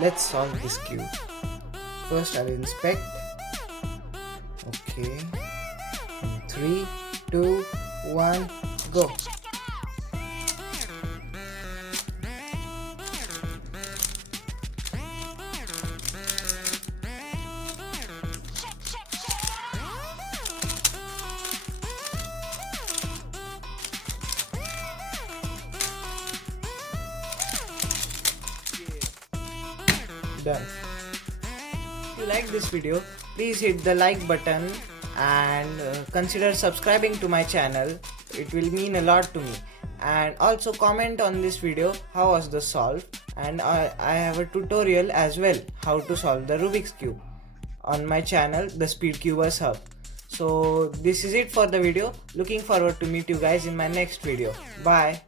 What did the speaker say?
Let's solve this cube. First I will inspect. Okay. 3, 2, 1, go. Done. If you like this video, please hit the like button and consider subscribing to my channel. It will mean a lot to me. And also comment on this video how was the solve, and I have a tutorial as well how to solve the Rubik's Cube on my channel, the Speedcubers Hub. So this is it for the video. Looking forward to meet you guys in my next video. Bye.